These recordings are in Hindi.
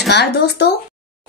नमस्कार दोस्तों,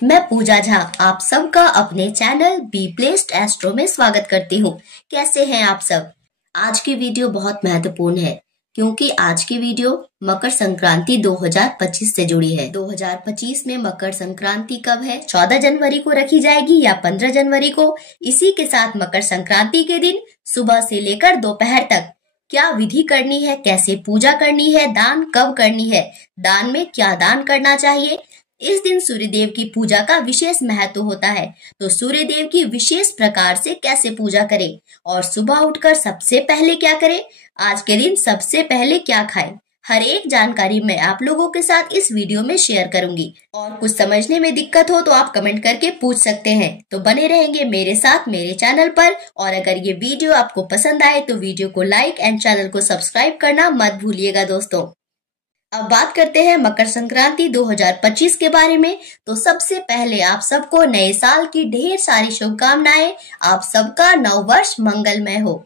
मैं पूजा झा आप सबका अपने चैनल बी प्लेस्ड एस्ट्रो में स्वागत करती हूँ। कैसे हैं आप सब? आज की वीडियो बहुत महत्वपूर्ण है क्योंकि आज की वीडियो मकर संक्रांति 2025 से जुड़ी है। 2025 में मकर संक्रांति कब है? 14 जनवरी को रखी जाएगी या 15 जनवरी को? इसी के साथ मकर संक्रांति के दिन सुबह से लेकर दोपहर तक क्या विधि करनी है, कैसे पूजा करनी है, दान कब करनी है, दान में क्या दान करना चाहिए। इस दिन सूर्यदेव की पूजा का विशेष महत्व होता है, तो सूर्यदेव की विशेष प्रकार से कैसे पूजा करें और सुबह उठकर सबसे पहले क्या करें, आज के दिन सबसे पहले क्या खाएं, हर एक जानकारी मैं आप लोगों के साथ इस वीडियो में शेयर करूंगी। और कुछ समझने में दिक्कत हो तो आप कमेंट करके पूछ सकते हैं। तो बने रहेंगे मेरे साथ मेरे चैनल पर। और अगर ये वीडियो आपको पसंद आए तो वीडियो को लाइक एंड चैनल को सब्सक्राइब करना मत भूलिएगा दोस्तों। अब बात करते हैं मकर संक्रांति 2025 के बारे में। तो सबसे पहले आप सबको नए साल की ढेर सारी शुभकामनाएं। आप सबका नव वर्ष मंगलमय हो।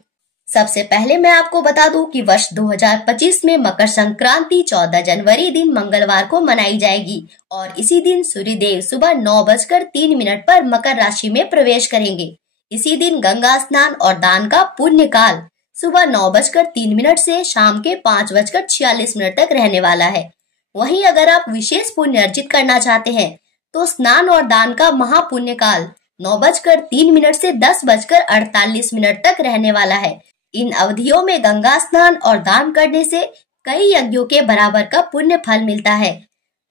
सबसे पहले मैं आपको बता दूं कि वर्ष 2025 में मकर संक्रांति 14 जनवरी दिन मंगलवार को मनाई जाएगी और इसी दिन सूर्यदेव सुबह 9:03 पर मकर राशि में प्रवेश करेंगे। इसी दिन गंगा स्नान और दान का पुण्य काल सुबह 9:03 से शाम के 5:46 तक रहने वाला है। वहीं अगर आप विशेष पुण्य अर्जित करना चाहते हैं तो स्नान और दान का महापुण्य काल 9:03 से 10:48 तक रहने वाला है। इन अवधियों में गंगा स्नान और दान करने से कई यज्ञों के बराबर का पुण्य फल मिलता है।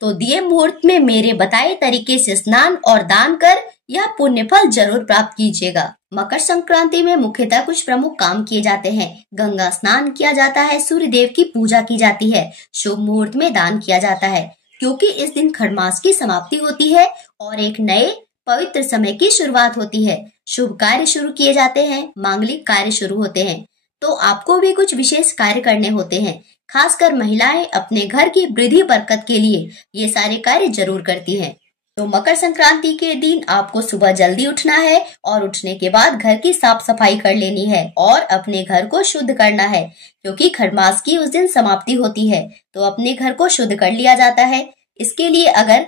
तो दिए मुहूर्त में मेरे बताए तरीके से स्नान और दान कर यह पुण्य फल जरूर प्राप्त कीजिएगा। मकर संक्रांति में मुख्यतः कुछ प्रमुख काम किए जाते हैं। गंगा स्नान किया जाता है, सूर्यदेव की पूजा की जाती है, शुभ मुहूर्त में दान किया जाता है क्योंकि इस दिन खरमास की समाप्ति होती है और एक नए पवित्र समय की शुरुआत होती है। शुभ कार्य शुरू किए जाते हैं, मांगलिक कार्य शुरू होते हैं। तो आपको भी कुछ विशेष कार्य करने होते हैं। खासकर महिलाएं अपने घर की वृद्धि बरकत के लिए ये सारे कार्य जरूर करती हैं। तो मकर संक्रांति के दिन आपको सुबह जल्दी उठना है और उठने के बाद घर की साफ सफाई कर लेनी है और अपने घर को शुद्ध करना है क्योंकि खरमास की उस दिन समाप्ति होती है। तो अपने घर को शुद्ध कर लिया जाता है। इसके लिए अगर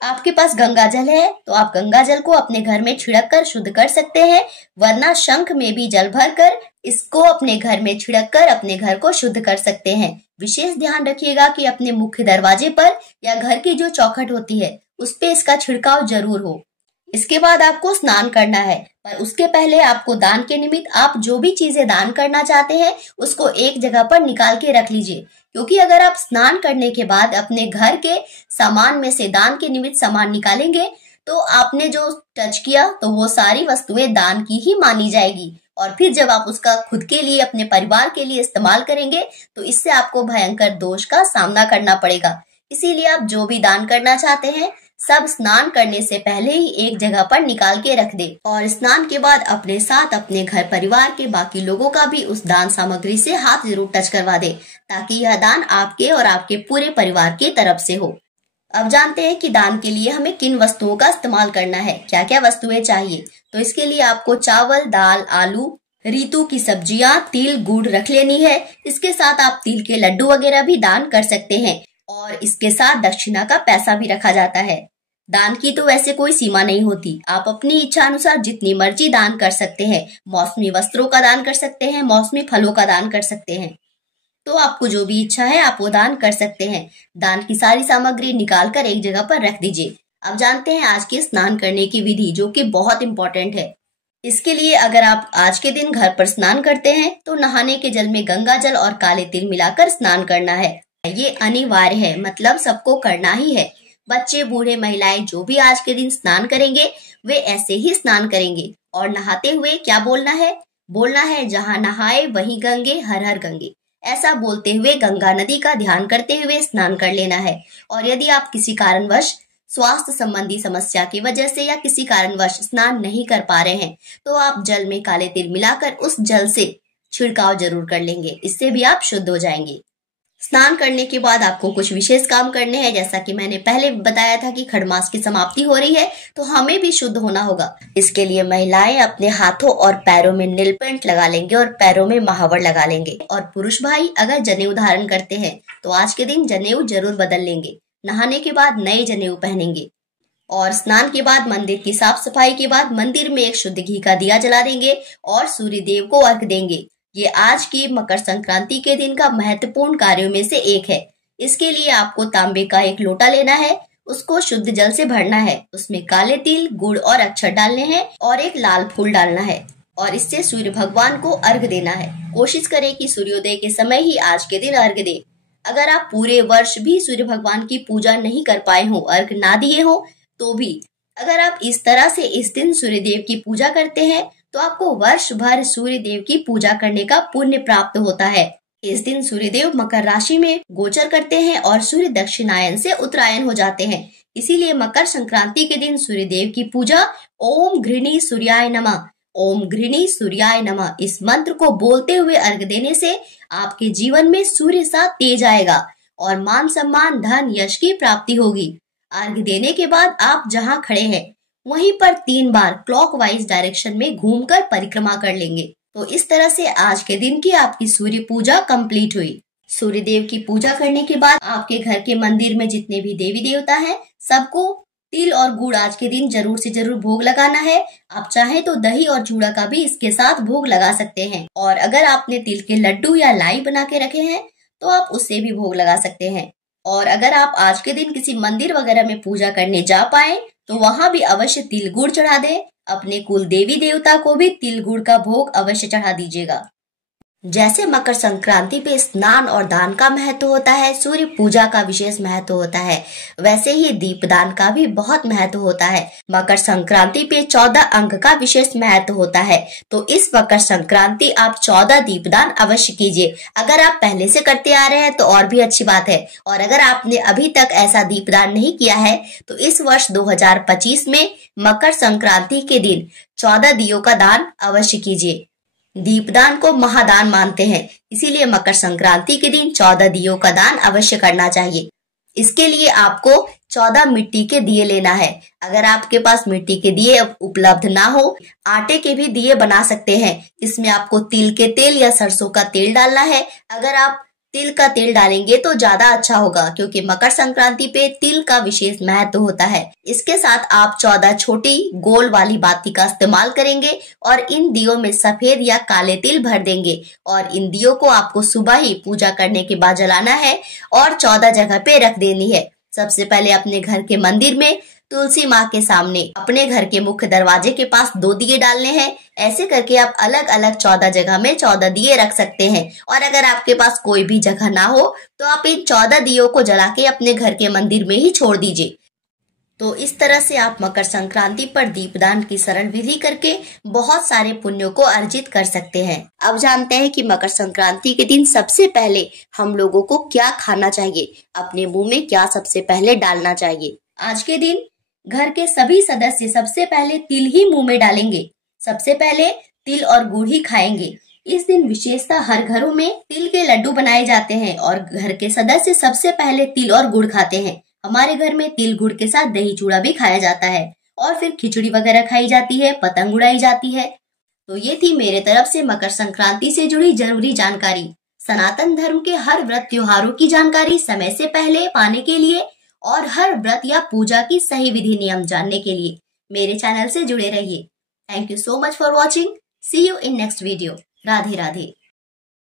आपके पास गंगा जल है तो आप गंगा जल को अपने घर में छिड़क कर शुद्ध कर सकते हैं, वरना शंख में भी जल भर कर इसको अपने घर में छिड़क कर अपने घर को शुद्ध कर सकते हैं। विशेष ध्यान रखिएगा कि अपने मुख्य दरवाजे पर या घर की जो चौखट होती है उस पे इसका छिड़काव जरूर हो। इसके बाद आपको स्नान करना है, पर उसके पहले आपको दान के निमित्त आप जो भी चीजें दान करना चाहते हैं उसको एक जगह पर निकाल के रख लीजिए क्योंकि अगर आप स्नान करने के बाद अपने घर के सामान में से दान के निमित्त सामान निकालेंगे तो आपने जो टच किया तो वो सारी वस्तुएं दान की ही मानी जाएगी और फिर जब आप उसका खुद के लिए अपने परिवार के लिए इस्तेमाल करेंगे तो इससे आपको भयंकर दोष का सामना करना पड़ेगा। इसीलिए आप जो भी दान करना चाहते हैं सब स्नान करने से पहले ही एक जगह पर निकाल के रख दे और स्नान के बाद अपने साथ अपने घर परिवार के बाकी लोगों का भी उस दान सामग्री से हाथ जरूर टच करवा दे ताकि यह दान आपके और आपके पूरे परिवार की तरफ से हो। अब जानते हैं कि दान के लिए हमें किन वस्तुओं का इस्तेमाल करना है, क्या क्या वस्तुएं चाहिए। तो इसके लिए आपको चावल, दाल, आलू, ऋतु की सब्जियां, तिल, गुड़ रख लेनी है। इसके साथ आप तिल के लड्डू वगैरह भी दान कर सकते हैं और इसके साथ दक्षिणा का पैसा भी रखा जाता है। दान की तो वैसे कोई सीमा नहीं होती, आप अपनी इच्छा अनुसार जितनी मर्जी दान कर सकते हैं। मौसमी वस्त्रों का दान कर सकते हैं, मौसमी फलों का दान कर सकते हैं। तो आपको जो भी इच्छा है आप वो दान कर सकते हैं। दान की सारी सामग्री निकाल कर एक जगह पर रख दीजिए। अब जानते हैं आज के स्नान करने की विधि जो कि बहुत इंपॉर्टेंट है। इसके लिए अगर आप आज के दिन घर पर स्नान करते हैं तो नहाने के जल में गंगा जल और काले तिल मिलाकर स्नान करना है। ये अनिवार्य है, मतलब सबको करना ही है। बच्चे, बूढ़े, महिलाएं जो भी आज के दिन स्नान करेंगे वे ऐसे ही स्नान करेंगे। और नहाते हुए क्या बोलना है? बोलना है जहाँ नहाए वहीं गंगे, हर हर गंगे। ऐसा बोलते हुए गंगा नदी का ध्यान करते हुए स्नान कर लेना है। और यदि आप किसी कारणवश स्वास्थ्य संबंधी समस्या की वजह से या किसी कारणवश स्नान नहीं कर पा रहे हैं तो आप जल में काले तिल मिलाकर उस जल से छिड़काव जरूर कर लेंगे। इससे भी आप शुद्ध हो जाएंगे। स्नान करने के बाद आपको कुछ विशेष काम करने हैं। जैसा कि मैंने पहले बताया था कि खरमास की समाप्ति हो रही है तो हमें भी शुद्ध होना होगा। इसके लिए महिलाएं अपने हाथों और पैरों में नील पेंट लगा लेंगे और पैरों में महावर लगा लेंगे। और पुरुष भाई अगर जनेऊ धारण करते हैं तो आज के दिन जनेऊ जरूर बदल लेंगे। नहाने के बाद नए जनेऊ पहनेंगे और स्नान के बाद मंदिर की साफ सफाई के बाद मंदिर में एक शुद्ध घी का दिया जला देंगे और सूर्य देव को अर्घ देंगे। ये आज की मकर संक्रांति के दिन का महत्वपूर्ण कार्यों में से एक है। इसके लिए आपको तांबे का एक लोटा लेना है, उसको शुद्ध जल से भरना है, उसमें काले तिल, गुड़ और अक्षत डालने हैं और एक लाल फूल डालना है और इससे सूर्य भगवान को अर्घ देना है। कोशिश करें कि सूर्योदय के समय ही आज के दिन अर्घ दें। अगर आप पूरे वर्ष भी सूर्य भगवान की पूजा नहीं कर पाए हो, अर्घ ना दिए हो, तो भी अगर आप इस तरह से इस दिन सूर्य देव की पूजा करते हैं तो आपको वर्ष भर सूर्य देव की पूजा करने का पुण्य प्राप्त होता है। इस दिन सूर्य देव मकर राशि में गोचर करते हैं और सूर्य दक्षिणायन से उत्तरायण हो जाते हैं। इसीलिए मकर संक्रांति के दिन सूर्य देव की पूजा ओम घृणी सूर्याय नमः, ओम घृणी सूर्याय नमः इस मंत्र को बोलते हुए अर्घ देने से आपके जीवन में सूर्य सा तेज आएगा और मान सम्मान, धन, यश की प्राप्ति होगी। अर्घ देने के बाद आप जहां खड़े हैं वहीं पर 3 बार क्लॉकवाइज डायरेक्शन में घूमकर परिक्रमा कर लेंगे। तो इस तरह से आज के दिन की आपकी सूर्य पूजा कंप्लीट हुई। सूर्य देव की पूजा करने के बाद आपके घर के मंदिर में जितने भी देवी देवता हैं सबको तिल और गुड़ आज के दिन जरूर से जरूर भोग लगाना है। आप चाहें तो दही और चूड़ा का भी इसके साथ भोग लगा सकते हैं और अगर आपने तिल के लड्डू या लाई बना के रखे हैं तो आप उससे भी भोग लगा सकते हैं। और अगर आप आज के दिन किसी मंदिर वगैरह में पूजा करने जा पाए तो वहां भी अवश्य तिल गुड़ चढ़ा दें। अपने कुल देवी देवता को भी तिल गुड़ का भोग अवश्य चढ़ा दीजिएगा। जैसे मकर संक्रांति पे स्नान और दान का महत्व होता है, सूर्य पूजा का विशेष महत्व होता है, वैसे ही दीपदान का भी बहुत महत्व होता है। मकर संक्रांति पे 14 अंक का विशेष महत्व होता है। तो इस मकर संक्रांति आप 14 दीपदान अवश्य कीजिए। अगर आप पहले से करते आ रहे हैं तो और भी अच्छी बात है, और अगर आपने अभी तक ऐसा दीपदान नहीं किया है तो इस वर्ष 2025 में मकर संक्रांति के दिन 14 दियों का दान अवश्य कीजिए। दीपदान को महादान मानते हैं, इसीलिए मकर संक्रांति के दिन 14 दियों का दान अवश्य करना चाहिए। इसके लिए आपको 14 मिट्टी के दिए लेना है। अगर आपके पास मिट्टी के दिए उपलब्ध ना हो, आटे के भी दिए बना सकते हैं। इसमें आपको तिल के तेल या सरसों का तेल डालना है। अगर आप तिल का तेल डालेंगे तो ज्यादा अच्छा होगा, क्योंकि मकर संक्रांति पे तिल का विशेष महत्व होता है। इसके साथ आप 14 छोटी गोल वाली बाती का इस्तेमाल करेंगे और इन दियों में सफेद या काले तिल भर देंगे और इन दियों को आपको सुबह ही पूजा करने के बाद जलाना है और 14 जगह पे रख देनी है। सबसे पहले अपने घर के मंदिर में तुलसी माँ के सामने अपने घर के मुख्य दरवाजे के पास 2 दिए डालने हैं। ऐसे करके आप अलग अलग 14 जगह में 14 दिए रख सकते हैं। और अगर आपके पास कोई भी जगह ना हो तो आप इन 14 दियों को जला के अपने घर के मंदिर में ही छोड़ दीजिए। तो इस तरह से आप मकर संक्रांति पर दीपदान की सरल विधि करके बहुत सारे पुण्यों को अर्जित कर सकते हैं। अब जानते हैं कि मकर संक्रांति के दिन सबसे पहले हम लोगों को क्या खाना चाहिए, अपने मुंह में क्या सबसे पहले डालना चाहिए। आज के दिन घर के सभी सदस्य सबसे पहले तिल ही मुंह में डालेंगे। सबसे पहले तिल और गुड़ ही खाएंगे। इस दिन विशेषतः हर घरों में तिल के लड्डू बनाए जाते हैं और घर के सदस्य सबसे पहले तिल और गुड़ खाते हैं। हमारे घर में तिल गुड़ के साथ दही चूड़ा भी खाया जाता है और फिर खिचड़ी वगैरह खाई जाती है, पतंग उड़ाई जाती है। तो ये थी मेरे तरफ से मकर संक्रांति से जुड़ी जरूरी जानकारी। सनातन धर्म के हर व्रत त्योहारों की जानकारी समय से पहले पाने के लिए और हर व्रत या पूजा की सही विधि नियम जानने के लिए मेरे चैनल से जुड़े रहिए। Thank you so much for watching. See you in next video. Radhe Radhe.